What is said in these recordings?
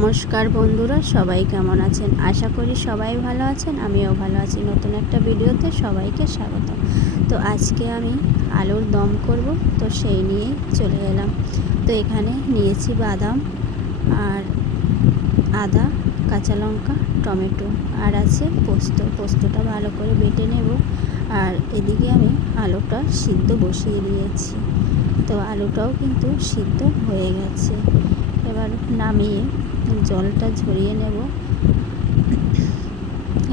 নমস্কার বন্ধুরা, সবাই কেমন আছেন? আশা করি সবাই ভালো আছেন, আমিও ভালো আছি। নতুন একটা ভিডিওতে সবাইকে স্বাগত। তো আজকে আমি আলুর দম করব, তো সেই নিয়েই চলে এলাম। তো এখানে নিয়েছি বাদাম আর আদা, কাঁচা লঙ্কা, টমেটো আর আছে পোস্তটা ভালো করে বেটে নেব। আর এদিকে আমি আলুটা সিদ্ধ বসিয়ে দিয়েছি। তো আলুটাও কিন্তু সিদ্ধ হয়ে গেছে। এবার নামিয়ে জলটা ঝরিয়ে নেব,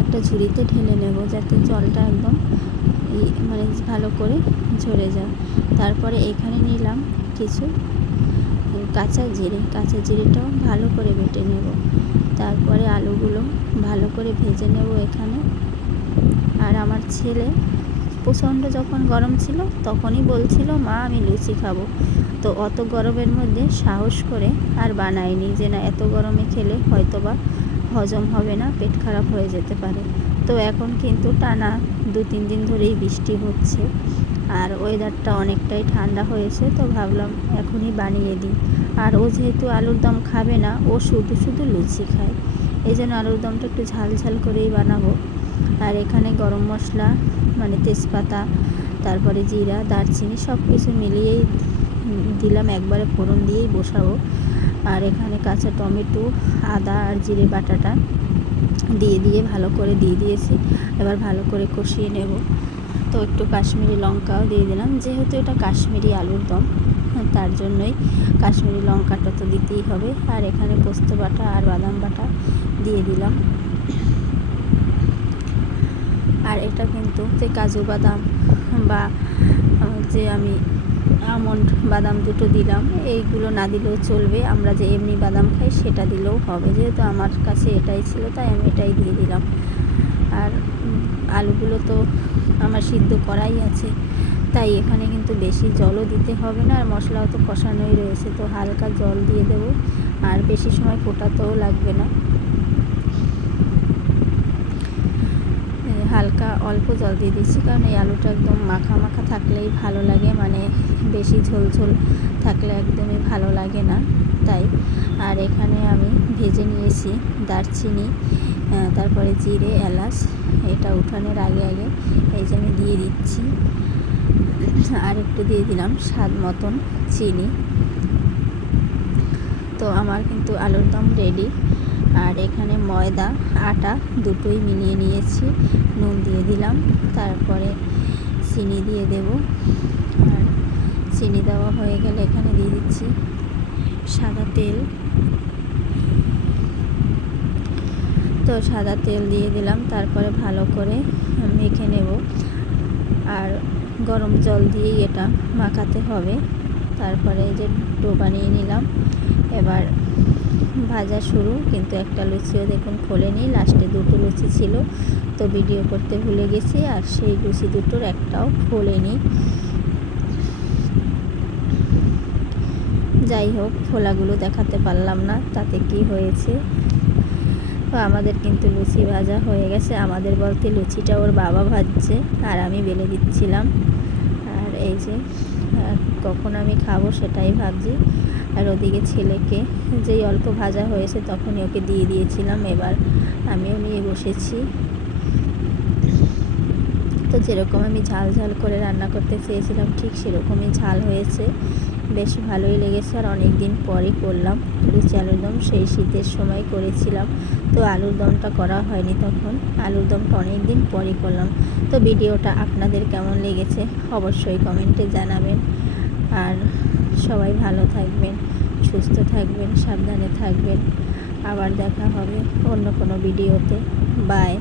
একটা ঝুড়িতে ঢেলে নেব যাতে জলটা একদম ভালো করে ঝরে যায়। তারপরে এখানে নিলাম কিছু কাঁচা জিরেটাও ভালো করে বেটে নেব। তারপরে আলুগুলো ভালো করে ভেজে নেব এখানে। আর আমার ছেলে প্রচণ্ড যখন গরম ছিল তখনই বলছিল, মা আমি লুচি খাবো। তো অত গরমের মধ্যে সাহস করে আর বানাইনি, যে না এত গরমে খেলে হয়তোবা হজম হবে না, পেট খারাপ হয়ে যেতে পারে। তো এখন কিন্তু টানা 2-3 দিন ধরেই বৃষ্টি হচ্ছে আর ওয়েদারটা অনেকটাই ঠান্ডা হয়েছে। তো ভাবলাম এখনই বানিয়ে দিই। আর ও যেহেতু আলুর দম খাবে না, ও শুধু লুচি খায়, এই জন্য আলুর দমটা একটু ঝাল ঝাল করেই বানাবো। আর এখানে গরম মশলা তেজপাতা, তারপরে জিরা, দারচিনি সব কিছু মিলিয়েই দিলাম, একবারে ফোড়ন দিয়েই বসাবো। আর এখানে কাঁচা টমেটো, আদা আর জিরে বাটাটা দিয়ে ভালো করে দিয়ে দিয়েছি। এবার ভালো করে কষিয়ে নেব। তো একটু কাশ্মীরি লঙ্কাও দিয়ে দিলাম, যেহেতু এটা কাশ্মীরি আলুর দম তার জন্যই কাশ্মীরি লঙ্কাটা তো দিতেই হবে। আর এখানে পোস্ত বাটা আর বাদাম বাটা দিয়ে দিলাম। আর এটা কিন্তু যে কাজু বাদাম বা যে আমি আমন্ড বাদাম দুটো দিলাম, এইগুলো না দিলেও চলবে, আমরা যে এমনি বাদাম খাই সেটা দিলেও হবে। যেহেতু আমার কাছে এটাই ছিল তাই আমি এটাই দিয়ে দিলাম। আর আলুগুলো তো আমার সিদ্ধ করাই আছে, তাই এখানে কিন্তু বেশি জলও দিতে হবে না। আর মশলাও তো কষানোই রয়েছে, তো হালকা জল দিয়ে দেব। আর বেশি সময় ফোটাতেও লাগবে না, হালকা অল্প জল দিয়ে দিচ্ছি, কারণ এই আলুটা একদম মাখা মাখা থাকলেই ভালো লাগে, বেশি ঝোল ঝোল থাকলে একদমই ভালো লাগে না, তাই। আর এখানে আমি ভেজে নিয়েছি দারচিনি, তারপরে জিরে, এলাচ, এটা উঠানোর আগে এই যে আমি দিয়ে দিচ্ছি। আর একটু দিয়ে দিলাম স্বাদ মতন চিনি। তো আমার কিন্তু আলুর দম রেডি। আর এখানে ময়দা আটা দুটোই মিলিয়ে নিয়েছি, নুন দিয়ে দিলাম, তারপরে চিনি দিয়ে দেব। আর চিনি দেওয়া হয়ে গেলে এখানে দিয়ে দিচ্ছি সাদা তেল। তো সাদা তেল দিয়ে দিলাম, তারপরে ভালো করে মেখে নেব। আর গরম জল দিয়েই এটা মাখাতে হবে। তারপরে এই যে ডো বানিয়ে নিলাম। এবার ভাজা শুরু, কিন্তু একটা লুচিও দেখুন খোলেনি, লাস্টে দুটো লুচি ছিল, তো ভিডিও করতে ভুলে গেছি। আর সেই লুচি দুটোর একটাও খোলেনি। যাই হোক, খোলাগুলো দেখাতে পারলাম না, তাতে কি হয়েছে। তো আমাদের কিন্তু লুচি ভাজা হয়ে গেছে। আমাদের বলতে লুচিটা ওর বাবা ভাজছে আর আমি বেলে দিচ্ছিলাম। আর এই যে কখন আমি খাবো সেটাই ভাবছি। আর ওদিকে ছেলেকে যেই অল্প ভাজা হয়েছে তখনই ওকে দিয়ে দিয়েছিলাম, এবার আমিও নিয়ে বসেছি। তো যেরকম আমি ঝাল ঝাল করে রান্না করতে চেয়েছিলাম ঠিক সেরকমই ঝাল হয়েছে, বেশ ভালোই লেগেছে। আর অনেক দিন পরই করলাম লুচি আলুর দম, সেই শীতের সময় করেছিলাম। তো আলুর দমটা করা হয়নি তখন, আলুর দমটা অনেক দিন পরই করলাম। তো ভিডিওটা আপনাদের কেমন লেগেছে অবশ্যই কমেন্টে জানাবেন। আর সবাই ভালো থাকবেন, সুস্থ থাকবেন, সাবধানে থাকবেন। আবার দেখা হবে অন্য কোনো ভিডিওতে। বাই।